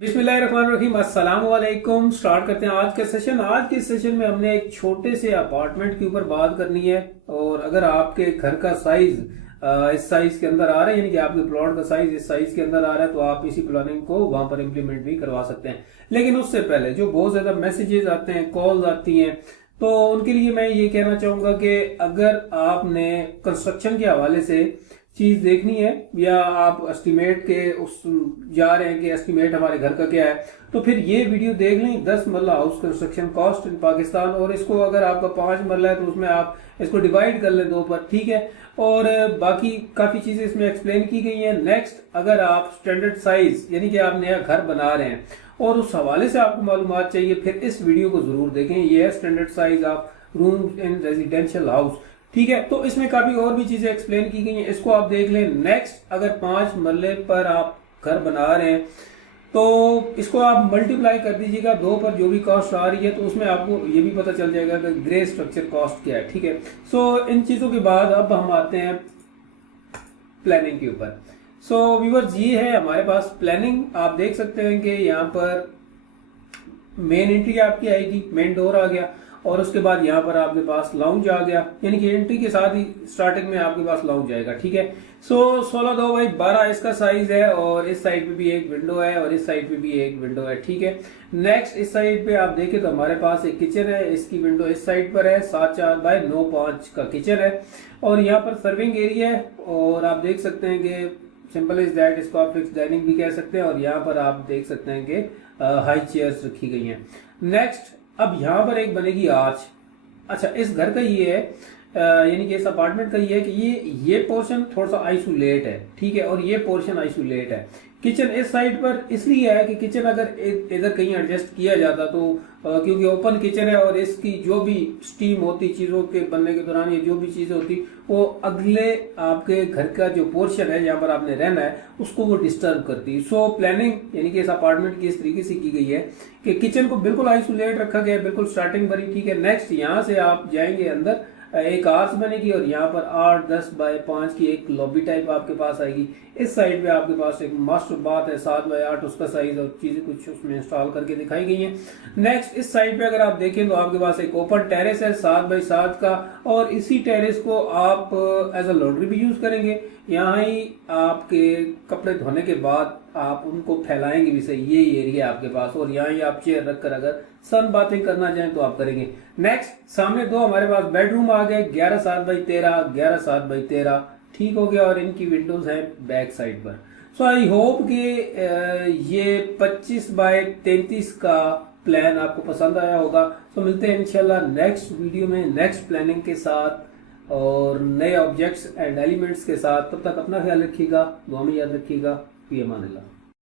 बिस्मिल्लाहिर्रहमानिर्रहीम, अस्सलाम वालेकुम। स्टार्ट करते हैं आज का सेशन। आज के सेशन में हमने एक छोटे से अपार्टमेंट के ऊपर बात करनी है। और अगर आपके घर का साइज इस साइज के अंदर आ रहा है, यानी कि आपके प्लॉट का साइज इस साइज के अंदर आ रहा है, तो आप इसी प्लानिंग को वहां पर इम्प्लीमेंट भी करवा सकते हैं। लेकिन उससे पहले जो बहुत ज्यादा मैसेजेस आते हैं, कॉल्स आती हैं, तो उनके लिए मैं ये कहना चाहूंगा कि अगर आपने कंस्ट्रक्शन के हवाले से चीज देखनी है या आप एस्टिमेट के उस जा रहे हैं कि एस्टिमेट हमारे घर का क्या है, तो फिर ये वीडियो देख लें। 10 मरला house construction cost in Pakistan, और इसको अगर आपका 5 मरला है तो उसमें आप इसको डिवाइड कर लें 2 पर, ठीक है। और बाकी काफी चीजें इसमें एक्सप्लेन की गई हैं। नेक्स्ट, अगर आप स्टैंडर्ड साइज यानी कि आप नया घर बना रहे हैं और उस हवाले से आपको मालूमात चाहिए, फिर इस वीडियो को जरूर देखें। ये है standard size of room in residential house, ठीक है। तो इसमें काफी और भी चीजें एक्सप्लेन की गई हैं, इसको आप देख लें। नेक्स्ट, अगर 5 मरले पर आप घर बना रहे हैं तो इसको आप मल्टीप्लाई कर दीजिएगा 2 पर, जो भी कॉस्ट आ रही है, तो उसमें आपको ये भी पता चल जाएगा कि ग्रे स्ट्रक्चर कॉस्ट क्या है, ठीक है। सो इन चीजों के बाद अब हम आते हैं प्लानिंग के ऊपर। सो व्यूअर्स, ये है हमारे पास प्लानिंग। आप देख सकते हैं कि यहाँ पर मेन एंट्री आपकी आएगी, मेन डोर आ गया, और उसके बाद यहाँ पर आपके पास लाउंज आ गया, यानी कि एंट्री के साथ ही स्टार्टिंग में आपके पास लाउंज आएगा, ठीक है। सो 16 2 बाई 12 इसका साइज है, और इस साइड पे भी एक विंडो है और इस साइड पे भी एक विंडो है, ठीक है। नेक्स्ट, इस साइड पे आप देखें तो हमारे पास एक किचन है, इसकी विंडो इस साइड पर है। 7 4 बाई 9 5 का किचन है, और यहाँ पर सर्विंग एरिया है, और आप देख सकते हैं कि सिंपल इज दैट, इसको आप फिक्स डाइनिंग भी कह सकते हैं। और यहाँ पर आप देख सकते हैं कि हाई चेयर्स रखी गई हैं। नेक्स्ट, अब यहाँ पर एक बनेगी आर्च। अच्छा, इस घर का ये है, यानी कि इस अपार्टमेंट का ये है कि ये पोर्शन थोड़ा सा आइसोलेट है, ठीक है, और ये पोर्शन आइसोलेट है। किचन इस साइड पर इसलिए है कि किचन अगर इधर कहीं एडजस्ट किया जाता तो क्योंकि ओपन किचन है, और इसकी जो भी स्टीम होती चीजों के बनने के दौरान, ये जो भी चीजें होती, वो अगले आपके घर का जो पोर्शन है जहाँ पर आपने रहना है उसको वो डिस्टर्ब करती। सो प्लानिंग यानी कि इस अपार्टमेंट की इस तरीके से की गई है कि किचन को बिल्कुल आइसोलेट रखा गया है, बिल्कुल स्टार्टिंग पर ही, ठीक है। नेक्स्ट, यहाँ से आप जाएंगे अंदर, एक आर्च बनेगी, और यहाँ पर 8 10 बाई 5 की एक लॉबी टाइप आपके पास आएगी। इस साइड पे आपके पास एक मास्टर बाथ है, 7 बाई 8 उसका साइज, और चीजें कुछ उसमें इंस्टॉल करके दिखाई गई हैं। नेक्स्ट, इस साइड पे अगर आप देखें तो आपके पास एक ओपन टेरेस है 7 बाई 7 का, और इसी टेरेस को आप एज अ लॉन्ड्री भी यूज करेंगे। यहाँ ही आपके कपड़े धोने के बाद आप उनको फैलाएंगे भी सही, ये एरिया आपके पास, और यहाँ ही आप चेयर रखकर अगर सन बाथिंग करना चाहें तो आप करेंगे। नेक्स्ट, सामने 2 हमारे पास बेडरूम आ गए, 11 7 बाई 13 11 7 बाई 13, ठीक हो गया, और इनकी विंडोज हैं बैक साइड पर। सो आई होप कि ये 25 बाई 33 का प्लान आपको पसंद आया होगा। तो मिलते हैं इंशाल्लाह नेक्स्ट वीडियो में नेक्स्ट प्लानिंग के साथ और नए ऑब्जेक्ट्स एंड एलिमेंट्स के साथ। तब तक अपना ख्याल रखिएगा, दुआ में याद रखिएगा। फी अमान अल्लाह।